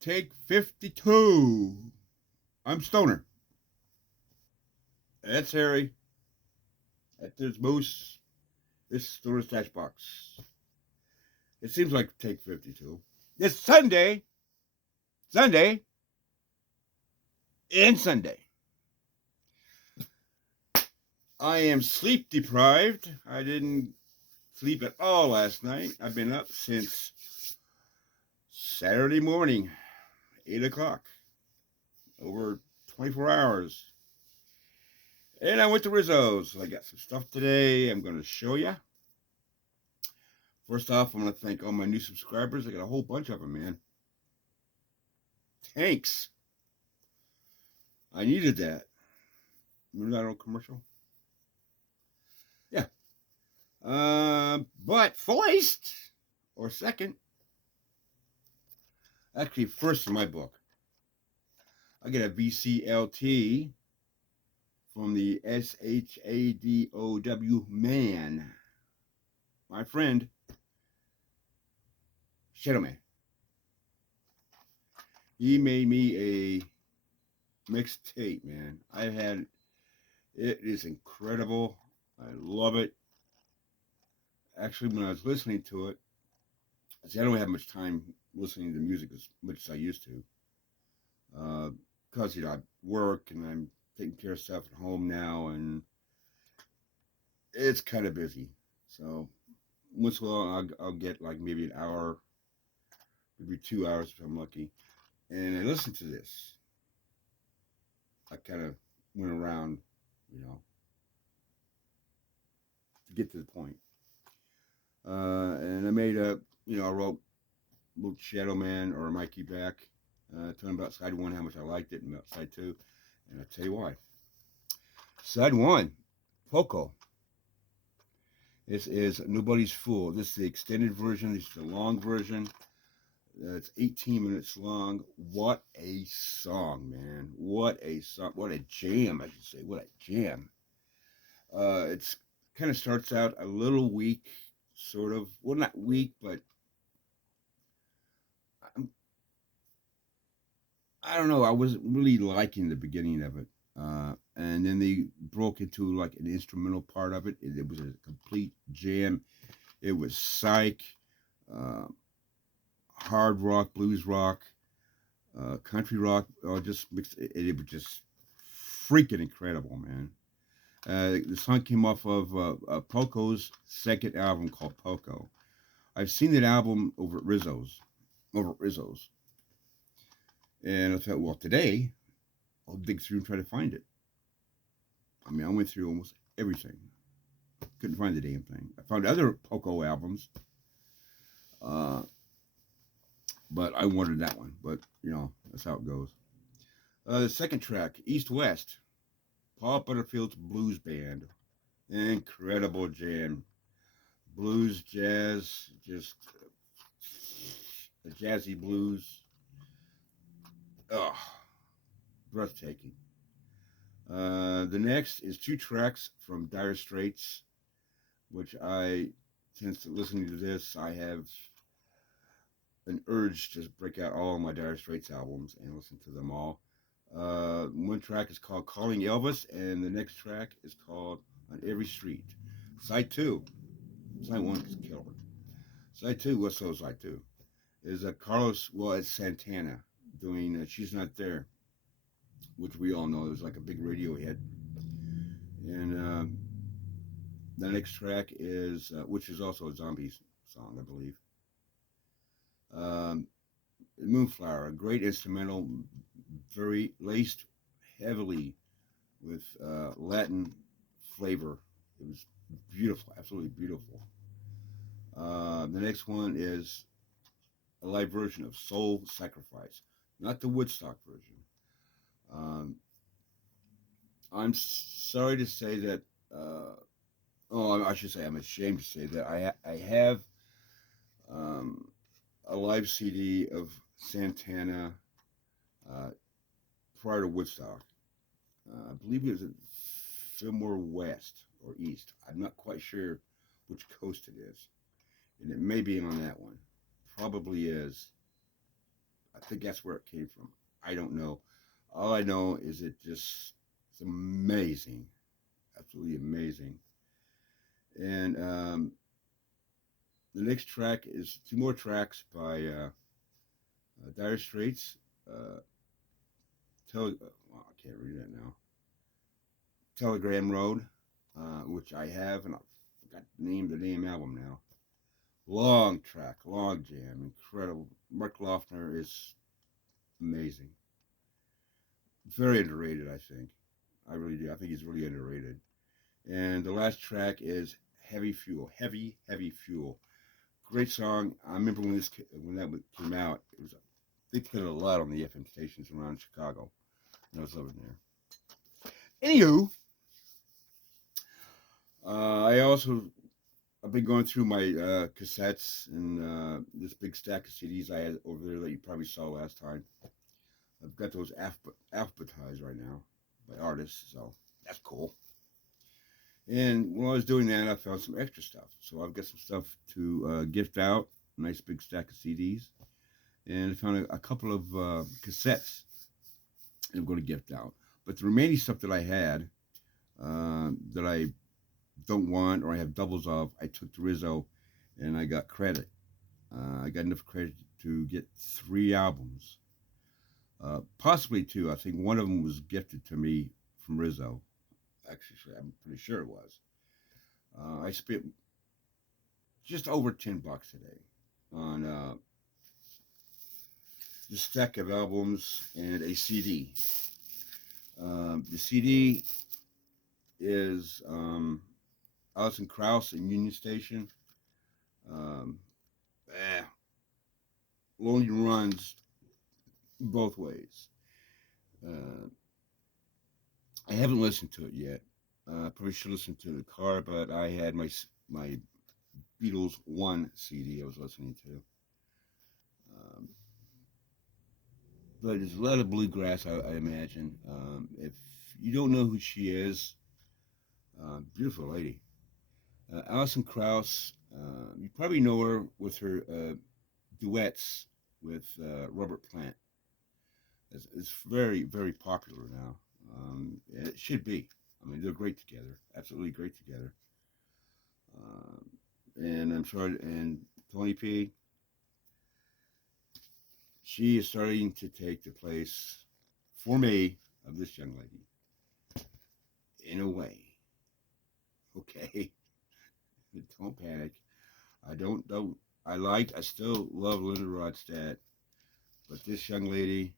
Take 52. I'm Stoner. That's Harry. There's Moose. This is Stoner's Stash Box. It seems like take 52. It's Sunday. Sunday. And Sunday. I am sleep deprived. I didn't sleep at all last night. I've been up since Saturday morning, 8 o'clock. Over 24 hours. And I went to Rizzo's. So I got some stuff today I'm going to show you. First off, I want to thank all my new subscribers. I got a whole bunch of them, man. Thanks. I needed that. Remember that old commercial? Yeah. But first, or second, actually first in my book, I get a VCLT from the SHADOW man. My friend, Shadow Man. He made me a mixtape, man. I've had it is incredible. I love it. Actually, when I was listening to it, see, I don't have much time listening to music as much as I used to. Because, I work and I'm taking care of stuff at home now, and it's kind of busy. So, once in a while, I'll get like maybe an hour, maybe 2 hours if I'm lucky. And I listened to this. I kind of went around, to get to the point. And I made I wrote Shadow Man or Mikey back, telling about side one, how much I liked it, and about side two. And I'll tell you why. Side one, Poco. This is Nobody's Fool. This is the extended version. This is the long version. It's 18 minutes long. What a song, man. What a song. What a jam, I should say. What a jam. It's kind of starts out a little weak, sort of. Well, not weak, but I don't know. I wasn't really liking the beginning of it. And then they broke into like an instrumental part of it. It was a complete jam. It was psych, hard rock, blues rock, country rock, all just mixed. It was just freaking incredible, man. The song came off of Poco's second album called Poco. I've seen that album over at Rizzo's. And I thought, well, today I'll dig through and try to find it. I mean, I went through almost everything. Couldn't find the damn thing. I found other Poco albums, but I wanted that one. But, that's how it goes. The second track, East West, Paul Butterfield's Blues Band. Incredible jam. Blues, jazz, just the jazzy blues. Oh, breathtaking. The next is two tracks from Dire Straits, which since listening to this, I have an urge to break out all my Dire Straits albums and listen to them all. One track is called Calling Elvis, and the next track is called On Every Street. Side 2. Side 1 is killer. Side 2, what's so side 2? Is Carlos, it's Santana doing She's Not There, which we all know is like a big radio hit. And the next track is, which is also a Zombies song, I believe. Moonflower, a great instrumental, very laced heavily with Latin flavor. It was beautiful, absolutely beautiful. The next one is a live version of Soul Sacrifice, not the Woodstock version. I'm sorry to say that, I should say I'm ashamed to say that I have a live CD of Santana prior to Woodstock. I believe it was at Fillmore West or East. I'm not quite sure which coast it is. And it may be on that one. Probably is. I think that's where it came from. I don't know. All I know is it's amazing, absolutely amazing. And the next track is two more tracks by Dire Straits. Uh, I can't read that now. Telegram Road, which I have, and I forgot the name album now. Long track, long jam, incredible. Mark Knopfler is amazing. Very underrated, I think. I really do. I think he's really underrated. And the last track is Heavy Fuel. Heavy Fuel. Great song. I remember when that came out. They played it a lot on the FM stations around Chicago. And I was living there. Anywho, I've been going through my cassettes and this big stack of CDs I had over there that you probably saw last time. I've got those alphabetized right now by artists, so that's cool. And when I was doing that, I found some extra stuff. So I've got some stuff to gift out, a nice big stack of CDs. And I found a couple of cassettes that I'm going to gift out. But the remaining stuff that I had that I don't want or I have doubles of, I took to Rizzo and I got credit. I got enough credit to get 3 albums. Possibly 2. I think one of them was gifted to me from Rizzo. Actually, I'm pretty sure it was. I spent just over $10 today on this stack of albums and a CD. The CD is Allison, Krauss and Union Station. Lonely runs both ways. I haven't listened to it yet. Probably should listen to it in the car, but I had my Beatles 1 CD I was listening to. But there's a lot of bluegrass, I imagine. If you don't know who she is, beautiful lady. Alison Krauss, you probably know her with her duets with Robert Plant. It's very, very popular now. It should be. I mean, they're great together. Absolutely great together. And I'm sorry, and Tony P, she is starting to take the place, for me, of this young lady. In a way. Okay? Don't panic. I still love Linda Ronstadt, but this young lady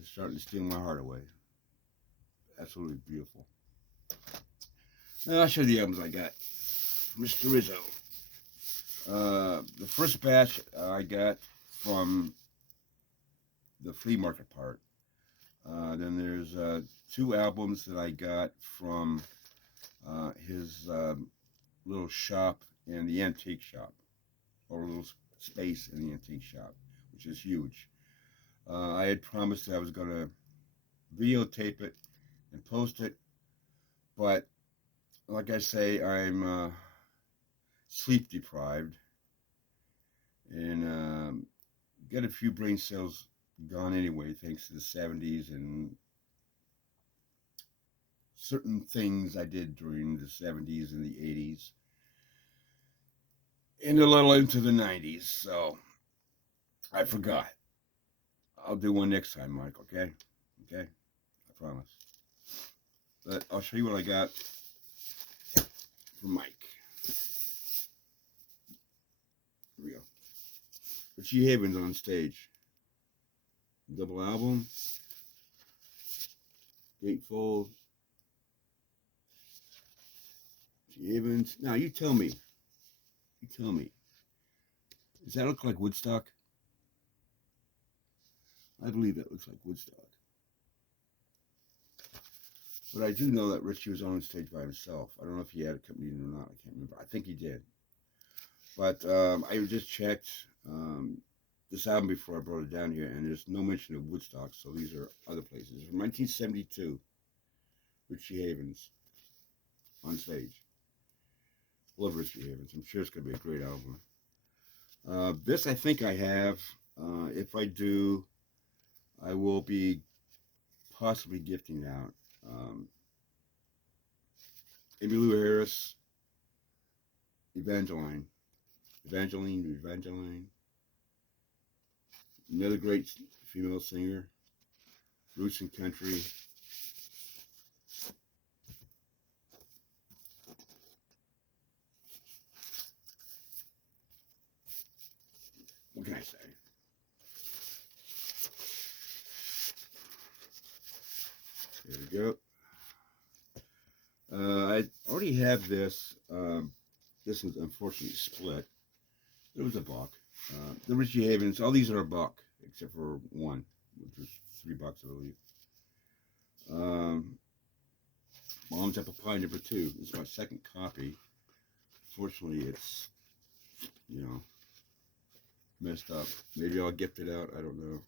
is starting to steal my heart away. Absolutely beautiful. Now I'll show you the albums I got. Mr. Rizzo. The first batch I got from the flea market part. Then there's 2 albums that I got from his little shop in the antique shop, or a little space in the antique shop, which is huge. I had promised that I was going to videotape it and post it, but like I say, I'm sleep deprived and got a few brain cells gone anyway, thanks to the 70s and certain things I did during the 70s and the 80s and a little into the 90s, so I forgot. I'll do one next time, Mike, okay? Okay? I promise. But I'll show you what I got from Mike. Here we go. Richie Havens on stage. Double album. Gatefold. Richie Havens. Now, you tell me. You tell me. Does that look like Woodstock? I believe that looks like Woodstock. But I do know that Richie was on stage by himself. I don't know if he had a company or not. I can't remember. I think he did. But I just checked this album before I brought it down here, and there's no mention of Woodstock, so these are other places. From 1972, Richie Havens on stage. Love Richie Havens. I'm sure it's going to be a great album. This I think I have If I do, I will be possibly gifting out Emmylou Harris, Evangeline, another great female singer, roots and country. What can I say? There we go. I already have this. This was unfortunately split. There was a buck. The Richie Havens, all these are a buck, except for one, which was $3, I believe. Mom's Apple Pie number 2. This is my second copy. Fortunately, it's, you know, messed up. Maybe I'll gift it out. I don't know.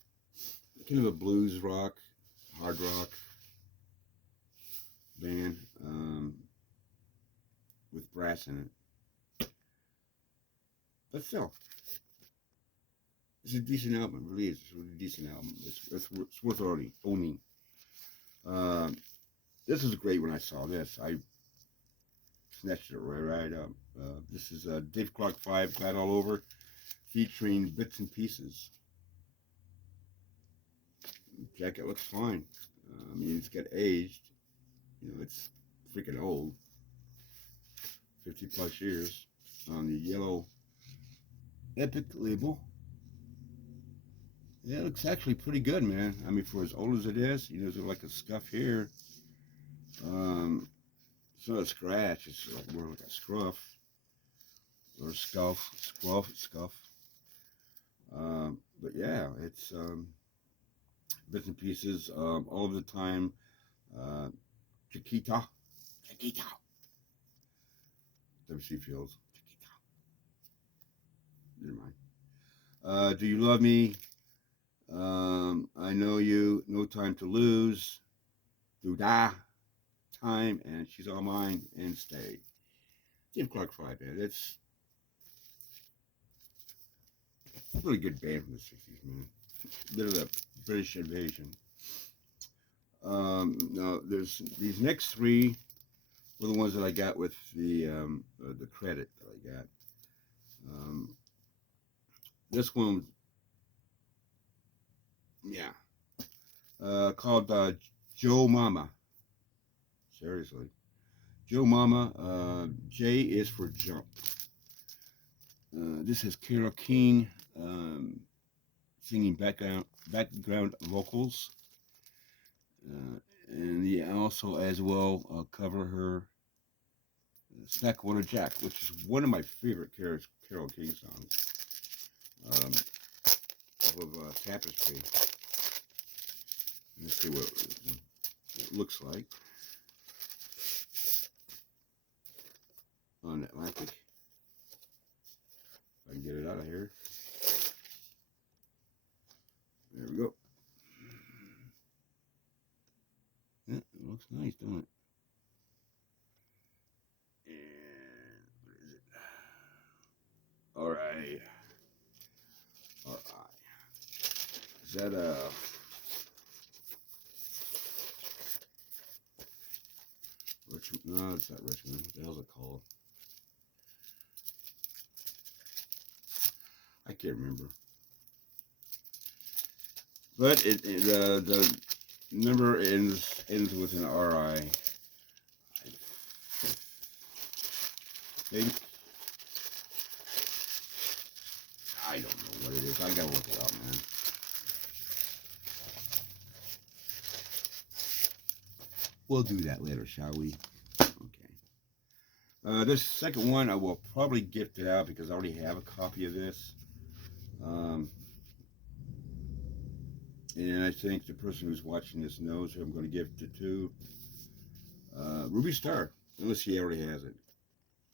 Kind of a blues rock, hard rock band with brass in it. But still, it's a decent album. It really is. It's a really decent album. It's worth owning. This was great when I saw this. I snatched it right up. This is Dave Clark 5, Glad All Over, featuring Bits and Pieces. Jacket looks fine. I mean, it's got aged. You know, it's freaking old. 50 plus years on the yellow Epic label. Yeah, it looks actually pretty good, man. I mean, for as old as it is, you know, there's like a scuff here. It's not a scratch, it's like more like a scruff. Or scuff. But yeah, it's bits and pieces all of the time. Chiquita. W.C. Fields. Chiquita. Never mind. Do You Love Me? I Know You. No Time to Lose. Do Da. Time. And She's All Mine. And Stay. Dave Clark 5, man. It's a really good band from the 60s, man. A bit of the British invasion. Now, there's these next 3 were the ones that I got with the credit that I got. This one, yeah, called Joe Mama. Seriously, Joe Mama. J is for Jump. This is Carole King singing background vocals, and he also as well cover her Snackwater Jack, which is one of my favorite Carole King songs. Of Tapestry. Let's see what it looks like on Atlantic. If I can get it out of here. There we go. Yeah, it looks nice, don't it? And what is it? R.I. Is that a... Richmond? No, it's not Richmond. What the hell's it called? I can't remember. But the number ends with an RI. I think. I don't know what it is. I gotta look it up, man. We'll do that later, shall we? Okay. This second one I will probably gift it out because I already have a copy of this. And I think the person who's watching this knows who I'm going to gift it to. Ruby Starr, unless she already has it.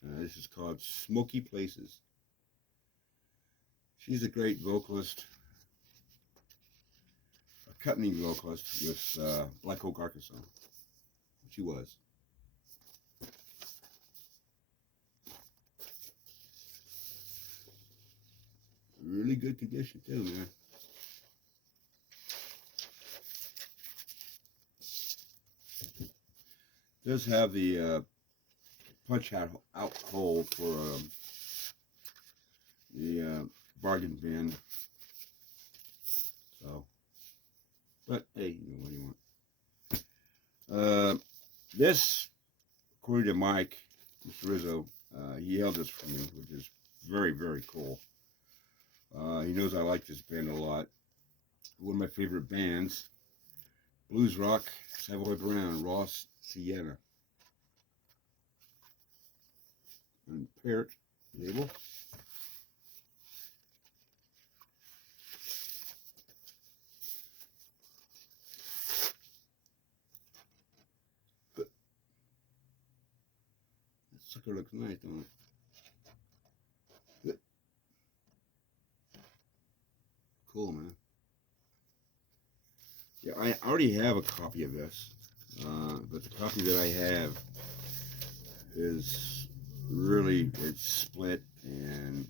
This is called Smoky Places. She's a great vocalist, accompanying vocalist with Black Oak, Arkansas. She was. Really good condition too, man. does have the punch out hole for the bargain bin. So, but hey, you know what do you want? This, according to Mike, Mr. Rizzo, he held this for me, which is very, very cool. He knows I like this band a lot. One of my favorite bands, blues rock, Savoy Brown, Ross Sienna. And Parrot label. But that sucker looks nice, don't it? But, cool, man. Yeah, I already have a copy of this, but the copy that I have is really, it's split, and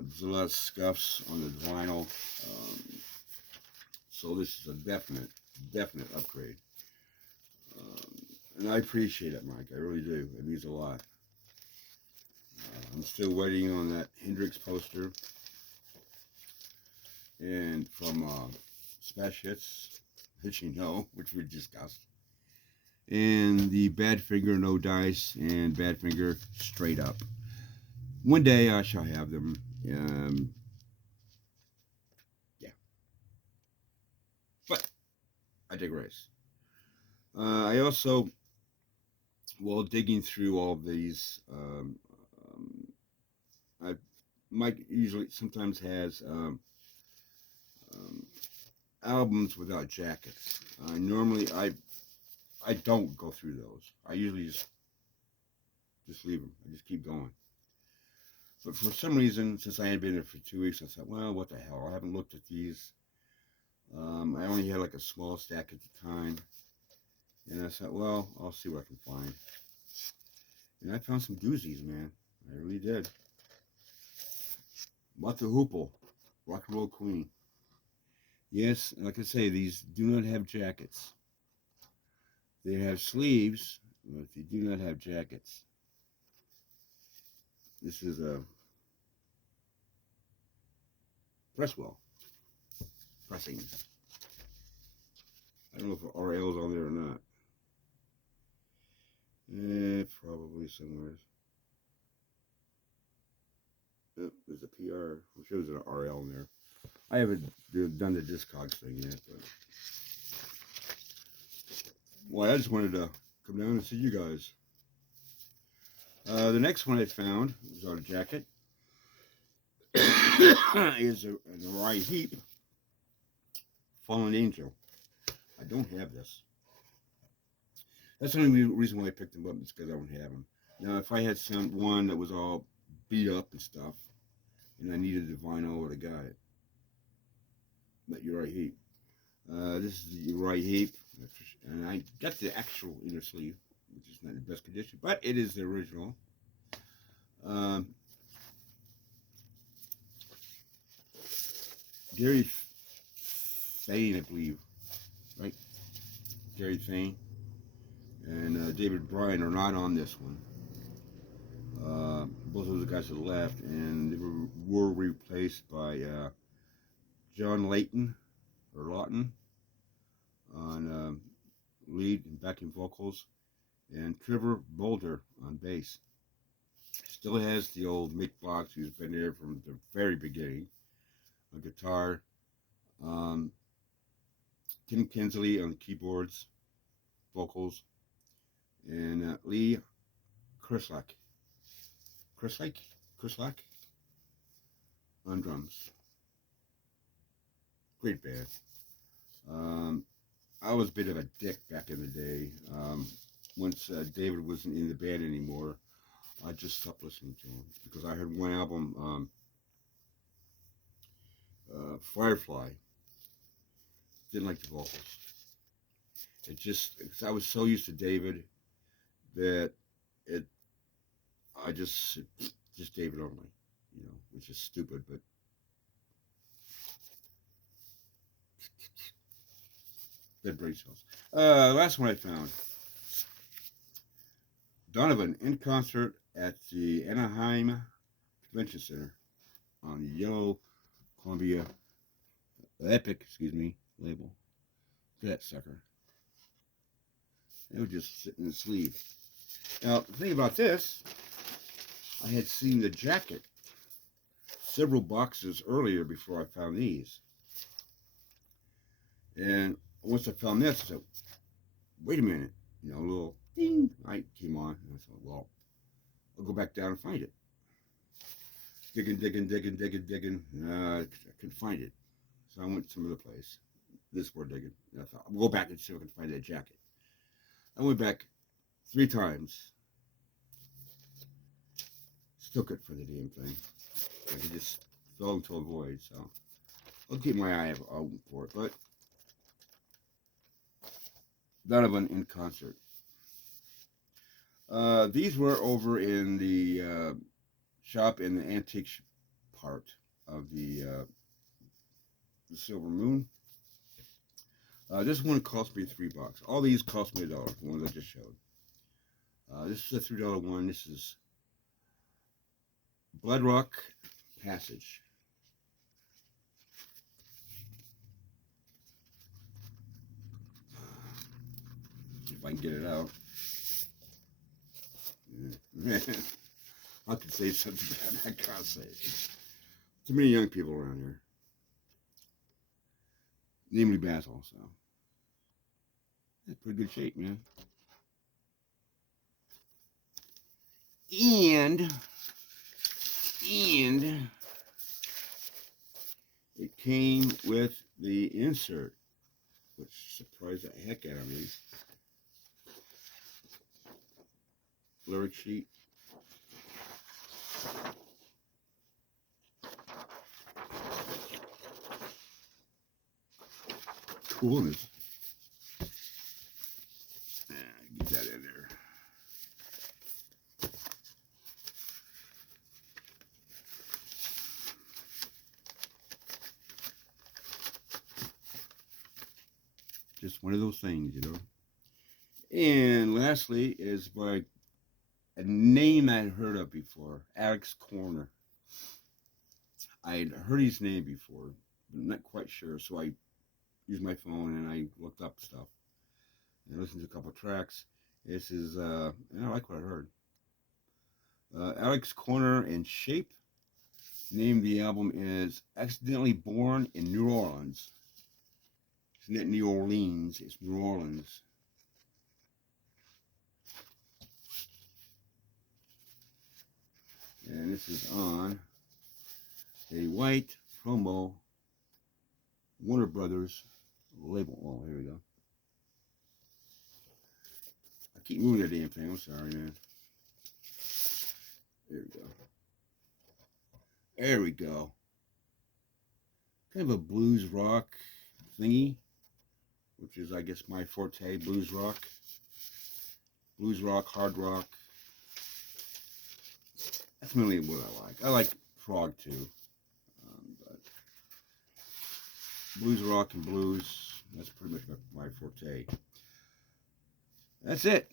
there's a lot of scuffs on the vinyl, so this is a definite upgrade, and I appreciate it, Mike, I really do. It means a lot. I'm still waiting on that Hendrix poster, and from Smash Hits, which you know, which we discussed, and the Badfinger No Dice and Badfinger Straight Up. One day I shall have them. Yeah. But I digress. I also, while digging through all of these, Mike usually sometimes has albums without jackets. Normally I don't go through those. I usually just leave them. I just keep going. But for some reason, since I had been there for 2 weeks, I thought, well, what the hell? I haven't looked at these. I only had like a small stack at the time. And I thought, well, I'll see what I can find. And I found some doozies, man. I really did. Mata Hoople, Rock and Roll Queen. Yes, like I say, these do not have jackets. They have sleeves, but they do not have jackets. This is a Presswell pressing. I don't know if RL's on there or not. Probably somewhere. Oh, there's a PR. I'm sure there's an RL in there. I haven't done the Discogs thing yet, but well, I just wanted to come down and see you guys. The next one I found was on a jacket. Is an Uriah Heep, Fallen Angel. I don't have this. That's the only reason why I picked them up, is because I don't have them. Now, if I had one that was all beat up and stuff, and I needed the vinyl, I would have got it. But Uriah Heep. This is the Uriah Heep, and I got the actual inner sleeve, which is not in the best condition, but it is the original. Gary Thane, I believe, right? Gary Thane and David Bryan are not on this one. Both of those guys have left, and they were replaced by John Lawton on lead and backing vocals, and Trevor Boulder on bass. Still has the old Mick Fox, who's been there from the very beginning, on guitar. Tim Kinsley on keyboards, vocals, and Lee Kerslake on drums. Great band. I was a bit of a dick back in the day. Once David wasn't in the band anymore, I just stopped listening to him, because I heard one album, Firefly. Didn't like the vocals. It just, because I was so used to David that I just David only, you know, which is stupid, but that brain cells. Last one I found, Donovan in concert at the Anaheim Convention Center on the yellow Columbia Epic, label. Look at that sucker. It was just sitting in the sleeve. Now, the thing about this, I had seen the jacket several boxes earlier before I found these. And once I found this, I said, wait a minute. You know, a little ding light came on. And I thought, well, I'll go back down and find it. Digging. I couldn't find it. So I went some other place. This more digging. And I thought, I'll go back and see if I can find that jacket. I went back 3 times. Still couldn't find the damn thing. Like it just fell into a void. So I'll keep my eye out for it. But Donovan in concert. These were over in the shop in the antique part of the Silver Moon. This one cost me $3. All these cost me $1. The ones I just showed. This is a $3 one. This is Blood Rock Passage. If I can get it out. I could say something that I can't say. Too many young people around here. Namely Basil, so. It's pretty good shape, man. And it came with the insert, which surprised the heck out of me. Lyric sheet. Coolness. Get that in there. Just one of those things, you know. And lastly is by a name I'd heard of before, Alex Corner. I'd heard his name before, but I'm not quite sure, so I used my phone and I looked up stuff and listened to a couple tracks. This is, and I like what I heard. Alex Corner and Shape. Name of the album is Accidentally Born in New Orleans. It's not New Orleans, it's New Orleans. And this is on a white promo Warner Brothers label. Oh, here we go. I keep moving that damn thing. I'm sorry, man. There we go. There we go. Kind of a blues rock thingy, which is, I guess, my forte, blues rock. Blues rock, hard rock. That's mainly what I like. I like prog too. But blues rock and blues, that's pretty much my forte. That's it.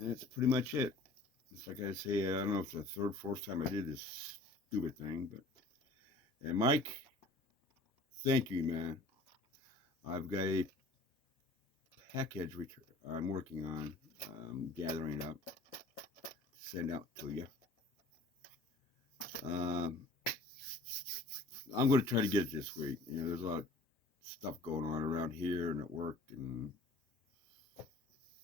That's pretty much it. It's like I say, I don't know if it's the 3rd, 4th time I did this stupid thing, but and Mike, thank you, man. I've got a package I'm working on, gathering up, send out to you. I'm going to try to get it this week. You know, there's a lot of stuff going on around here and at work, and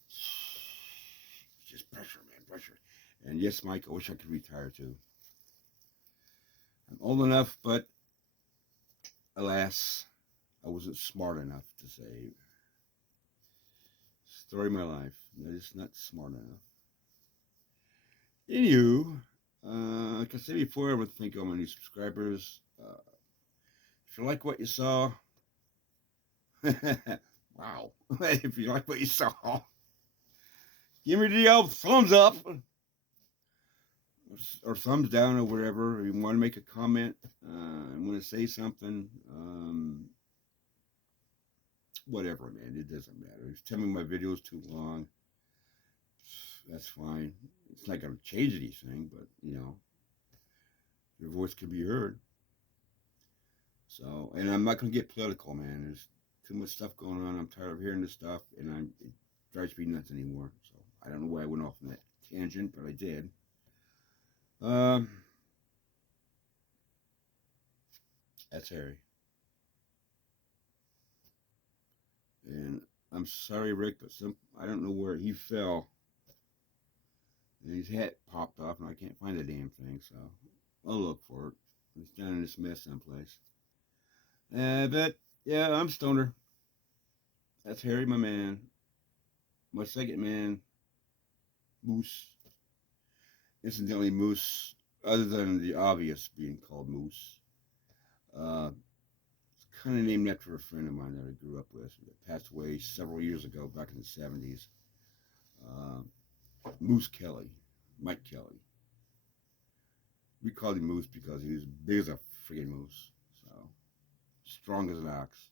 it's just pressure, man, pressure. And yes, Mike, I wish I could retire too. I'm old enough, but alas, I wasn't smart enough to save. Story of my life. I'm just not smart enough. Anywho, like I said before, I want to thank all my new subscribers. If you like what you saw, wow. If you like what you saw, give me the old thumbs up or thumbs down or whatever. If you want to make a comment, and want to say something, whatever, man, it doesn't matter. Just tell me my video's too long. that's fine. It's not going to change anything, but, you know, your voice can be heard. So, and I'm not going to get political, man. There's too much stuff going on. I'm tired of hearing this stuff, and it drives me nuts anymore. So, I don't know why I went off on that tangent, but I did. Um, that's Harry. And I'm sorry, Rick, but I don't know where he fell. And his hat popped off, and I can't find the damn thing, so I'll look for it. It's down in this mess someplace. But, yeah, I'm Stoner. That's Harry, my man. My second man, Moose. Incidentally, Moose, other than the obvious being called Moose, it's kind of named after a friend of mine that I grew up with that passed away several years ago, back in the 70s. Uh, Moose Kelly, Mike Kelly. We called him Moose because he was big as a freaking moose, so strong as an ox.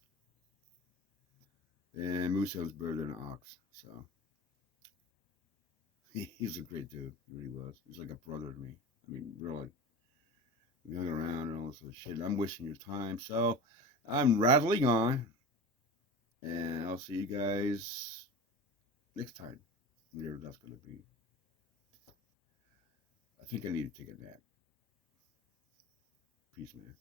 And Moose sounds better than an ox, so he's a great dude. He really was. He's like a brother to me. I mean, really. We hung around and all this other shit. I'm wasting your time, so I'm rattling on, and I'll see you guys next time, whatever that's going to be. I think I need to take a nap. Peace, man.